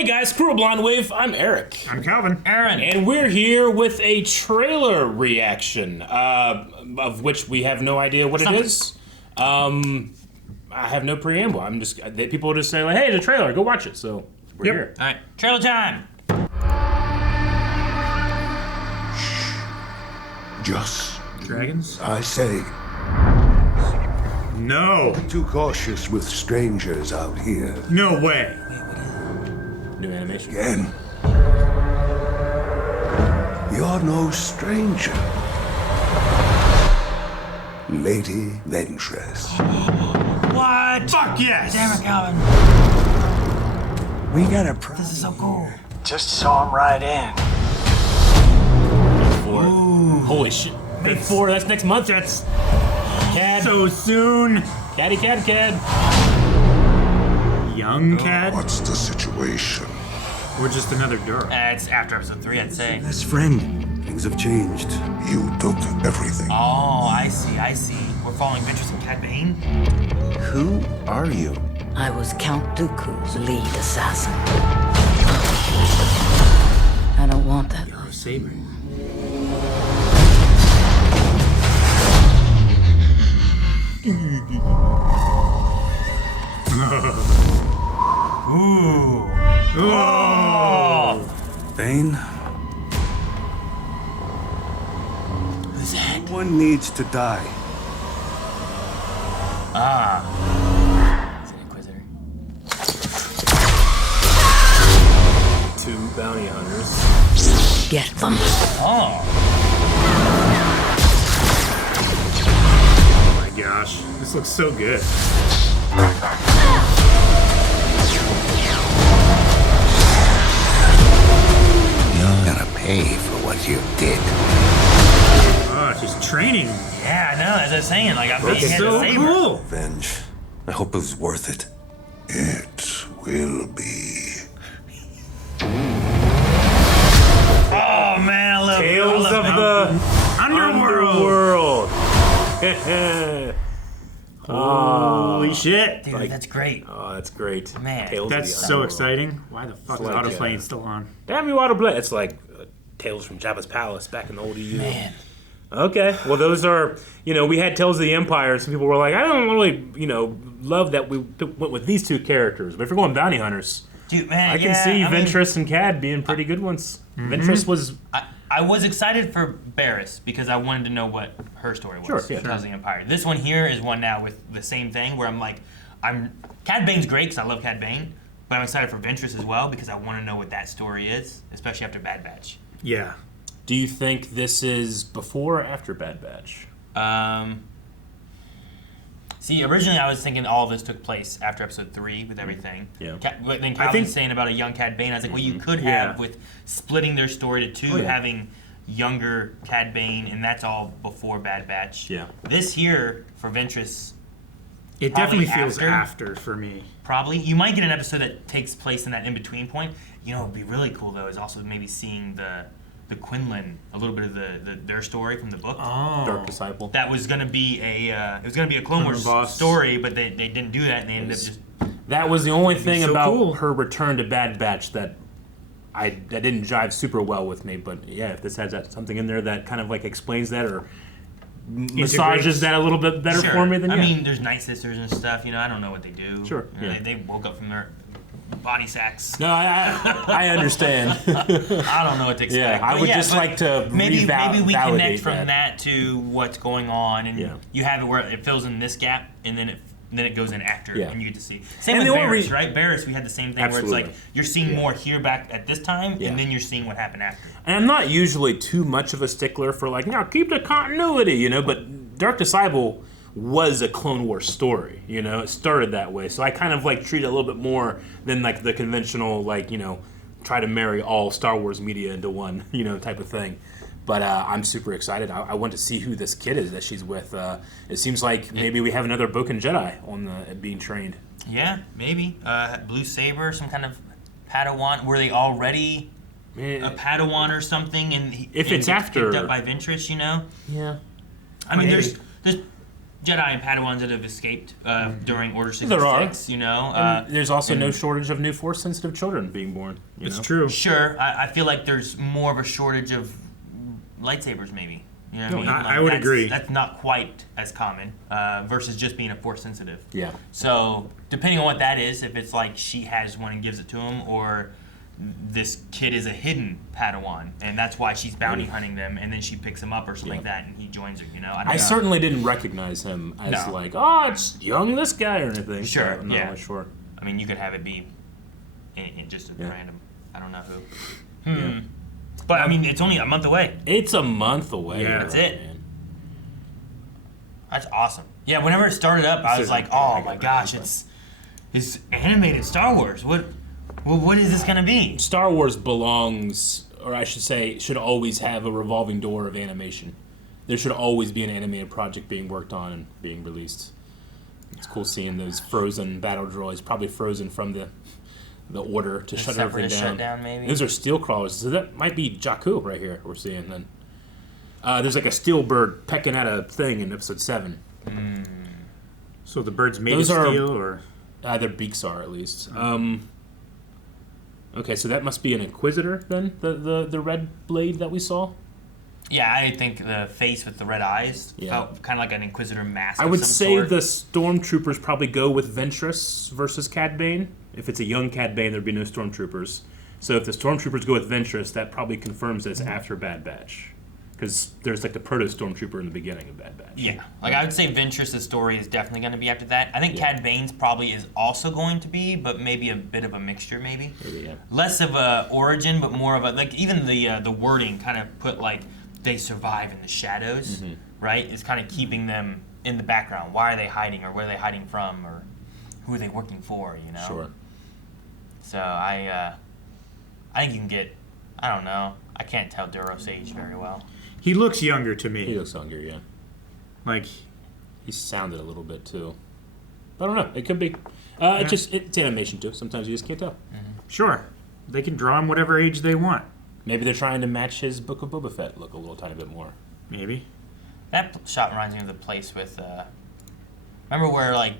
Hey guys, Crew of Blind Wave, I'm Eric. I'm Calvin. Aaron. And we're here with a trailer reaction, of which we have no idea what it is. I have no preamble. People will just say, like, hey, it's a trailer, go watch it. So, we're here. All right, trailer time. Just, Dragons? I say, No. too cautious with strangers out here. No way. New animation. Again, you're no stranger, Lady Ventress. What? Fuck yes. Damn it, Calvin. We got a This is so cool. Just saw him right in. Holy shit. Big 4, that's next month. That's Cad. So soon. Caddy, Cad. Young Cad? What's the situation? Or just another Dura? It's after episode 3, I'd say. best friend. Things have changed. You took everything. Oh, I see. We're following Ventress and Cad Bane. Who are you? I was Count Dooku's lead assassin. I don't want that. Oh, Saber. Ooh. Oh. Bane, Who's that? one needs to die. Is it Inquisitor? 2 bounty hunters. Get them. Oh. Oh my gosh. This looks so good. You're gonna pay for what you did. Oh, she's training. Yeah, I know. As I was saying, like, I'm being That's had so a saber. cool. Revenge. I hope it was worth it. It will be. Oh, man, I love Tales I love of Underworld. Underworld. Holy shit. Dude, that's great. Oh, that's great. Man. Tales of That's the so Underworld. exciting. Why the fuck is like, autoplane still on? Damn you, Autoplay. It's like Tales from Jabba's Palace back in the old EU. Man. Okay, well those are, we had Tales of the Empire. Some people were like, I don't really, love that we went with these two characters. But if you're going bounty hunters, Dude, man, I can see I mean, Ventress and Cad being pretty good ones. Ventress was, I was excited for Barriss because I wanted to know what her story was. Sure, yeah. Tales of the Empire. This one here is one now with the same thing where Cad Bane's great because I love Cad Bane, but I'm excited for Ventress as well because I want to know what that story is, especially after Bad Batch. Yeah. do you think this is before or after Bad Batch? See, originally I was thinking all of this took place after episode 3 with everything. Yeah. But then Calvin was saying about a young Cad Bane. I was like, well, you could have with splitting their story to 2, having younger Cad Bane, and that's all before Bad Batch. Yeah. This here for Ventress, It Probably definitely feels after. after for me. probably you might get an episode that takes place in that in between point. You know, it'd be really cool though is also maybe seeing the Quinlan, a little bit of their story from the book. Oh. Dark Disciple. That was gonna be a Clone Wars Boss. story, but they didn't do that, and they ended up just. That was the only thing so about cool. her return to Bad Batch that didn't jive super well with me. But yeah, if this has something in there that kind of like explains that or massages that a little bit better Sure. for me, then I yeah. mean, there's Night Sisters and stuff. I don't know what they do. Sure, yeah. They woke up from their body sacks. No, I understand. I don't know what to expect. Yeah, I But would just but like to maybe we validate connect from that. that to what's going on, and Yeah. you have it where it fills in this gap, and then it goes in after, Yeah. and you get to see. Same And with the only Barriss, right? Barriss, we had the same thing where Absolutely. it's like you're seeing more here back at this time, Yeah. and then you're seeing what happened after. And I'm not usually too much of a stickler for like, keep the continuity, but Dark Disciple was a Clone Wars story, it started that way. So I kind of like treat it a little bit more than like the conventional try to marry all Star Wars media into one, type of thing. But I'm super excited. I want to see who this kid is that she's with. It seems like maybe we have another Boken Jedi on being trained. Yeah, maybe Blue Saber, some kind of Padawan. Were they already a Padawan or something? And If it's after- picked up by Ventress, Yeah. I mean, Maybe. there's Jedi and Padawans that have escaped during Order 66. There are. You know, And there's also no shortage of new Force-sensitive children being born. It's know? true. sure. I feel like there's more of a shortage of lightsabers, maybe. You know what I mean? I would agree. That's not quite as common versus just being a Force sensitive. Yeah. So depending on what that is, if it's like she has one and gives it to him, or this kid is a hidden Padawan and that's why she's bounty hunting them, and then she picks him up or something like that, and he joins her. You know, I certainly didn't recognize him as like, oh, it's young this guy or anything. Sure, So I'm not yeah. really sure. I mean, you could have it be in just a Yeah. random. I don't know who. But I mean, it's only a month away. It's a month away. Yeah. That's it. That's awesome. Yeah, whenever it started up, I was isn't like, gonna oh make my it gosh, right, it's animated Star Wars. What is this gonna be? Star Wars belongs, or I should say, should always have a revolving door of animation. There should always be an animated project being worked on and being released. It's cool seeing those frozen battle droids, probably frozen from the order to shut everything Separatist down. shutdown, maybe. Those are steel crawlers, so that might be Jakku right here. We're seeing then. There's like a steel bird pecking at a thing in episode 7. So the bird's made Those of are- steel, or Their beaks are at least. Okay, so that must be an Inquisitor then, the red blade that we saw. Yeah, I think the face with the red eyes Yeah. felt kind of like an Inquisitor mask. I of would some say sort. the Stormtroopers probably go with Ventress versus Cad Bane. If it's a young Cad Bane, there'd be no Stormtroopers. So if the Stormtroopers go with Ventress, that probably confirms that it's after Bad Batch. Because there's like the proto-Stormtrooper in the beginning of Bad Batch. Yeah, like I would say Ventress's story is definitely going to be after that. I think Cad Bane's probably is also going to be, but maybe a bit of a mixture, maybe. Maybe, yeah. Less of a origin, but more of a, like, even the wording kind of put like they survive in the shadows, right? It's kind of keeping them in the background. Why are they hiding, or where are they hiding from, or who are they working for? You know. Sure. So I think you can get. I don't know. I can't tell Duros' age very well. he looks younger to me. He looks younger, yeah. Like, He sounded a little bit too. I don't know. It could be. It's animation too. Sometimes you just can't tell. sure, they can draw him whatever age they want. Maybe they're trying to match his Book of Boba Fett look a little tiny bit more. Maybe. That shot reminds me of the place with. Remember where like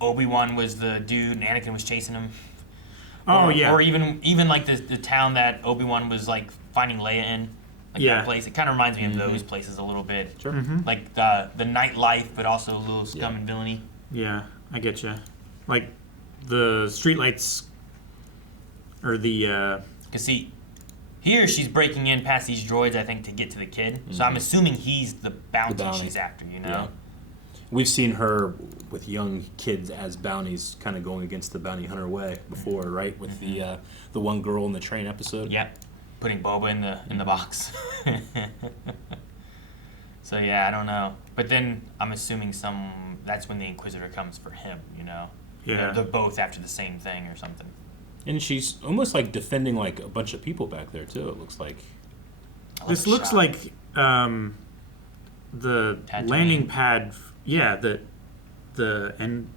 Obi-Wan was the dude and Anakin was chasing him? Oh, yeah. Or even like the town that Obi-Wan was like finding Leia in. Like Yeah. that place. It kind of reminds me of those places a little bit. Sure. Like the nightlife, but also a little scum and villainy. Yeah, I get you. Like, the streetlights, or the, Because see, here she's breaking in past these droids, I think, to get to the kid. So I'm assuming he's the bounty, bounty. she's after, you know? Yeah. We've seen her with young kids as bounties, kind of going against the bounty hunter way before, right? With the one girl in the train episode. Yep. Putting Boba in the box. So yeah, I don't know. But then I'm assuming that's when the Inquisitor comes for him, you know? Yeah. They're both after the same thing or something. And she's almost like defending like a bunch of people back there too. It looks like. I love this the looks shot. like the Tatooine. landing pad. Yeah, the N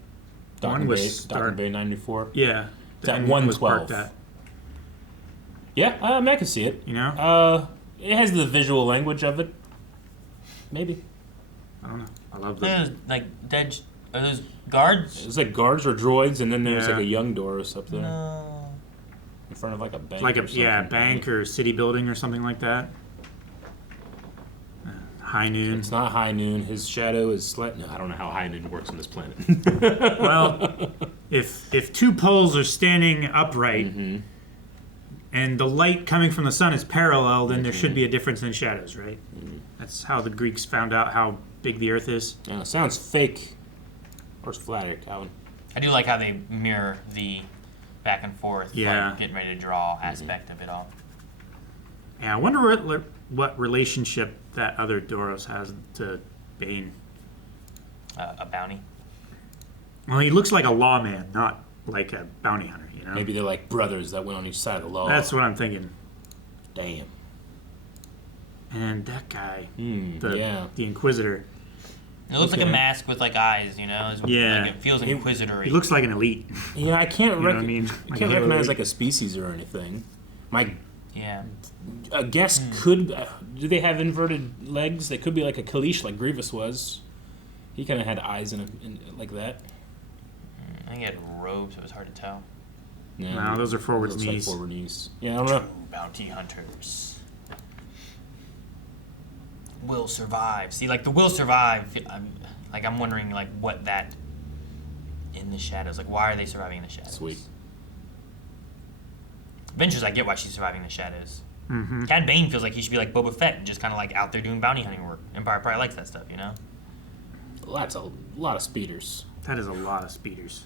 Docking one was Bay, start. Docking Bay 94. Yeah, the That N1 was 112. parked at. Yeah, I mean, I can see it. You know, It has the visual language of it. Maybe. I don't know. I love Those, the. like are those guards? It's like guards or droids, and then there's Yeah. like a young Doris up there No. in front of like a bank. Like or a something. bank or city building or something like that. High noon. It's not High Noon. His shadow is slightly. No, I don't know how High Noon works on this planet. Well, if two poles are standing upright and the light coming from the sun is parallel, then there should be a difference in shadows, right? That's how the Greeks found out how big the Earth is. Yeah, it sounds fake. Or it's flat here, Calvin. I do like how they mirror the back and forth, Yeah. like getting ready to draw aspect of it all. Yeah, I wonder what relationship that other Doros has to Bane. A bounty. Well, he looks like a lawman, not like a bounty hunter, you know? Maybe they're like brothers that went on each side of the law. That's what I'm thinking. Damn. And that guy, yeah. the Inquisitor, It looks like Okay. a mask with like eyes, you know? Yeah. Like it feels inquisitory. he looks like an elite. Yeah, I can't, know what I mean? I Like can't a recognize Halo like a species or anything. My Yeah. guess could... do they have inverted legs? They could be like a Kalish like Grievous was. He kind of had eyes like that. I think he had robes, so it was hard to tell. No, those are forward looks knees. Like forward knees. Yeah, I don't know. Bounty hunters will survive. See, like the will survive. I'm wondering like what that in the shadows. Like, why are they surviving in the shadows? Sweet. Ventress, I get why she's surviving in the shadows. Mm-hmm. Cad Bane feels like he should be like Boba Fett, just kind of like out there doing bounty hunting work. Empire probably likes that stuff, you know. Well, that's a lot of speeders. That is a lot of speeders.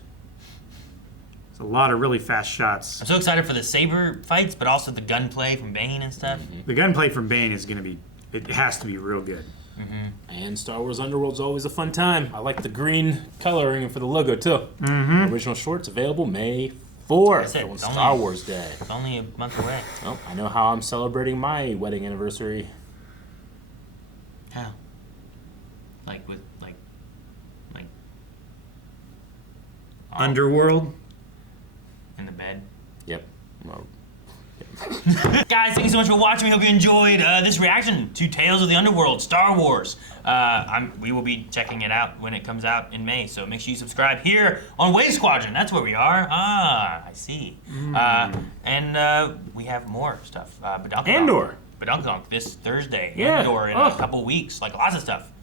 It's a lot of really fast shots. I'm so excited for the saber fights, but also the gunplay from Bane and stuff. The gunplay from Bane is going to be, it has to be real good. And Star Wars Underworld's always a fun time. I like the green coloring for the logo too. Original shorts available May 4th That's it. on It's Star only- Wars Day. It's only a month away. Oh, I know how I'm celebrating my wedding anniversary. How? Like with like Underworld. in the bed. Yep. Well, Guys, thank you so much for watching. We hope you enjoyed this reaction to Tales of the Underworld, Star Wars. We will be checking it out when it comes out in May, so make sure you subscribe here on Wave Squadron. That's where we are. Ah, I see. And we have more stuff. Andor. Badunkadonk this Thursday. Yeah. Andor in Oh. a couple weeks. Like lots of stuff.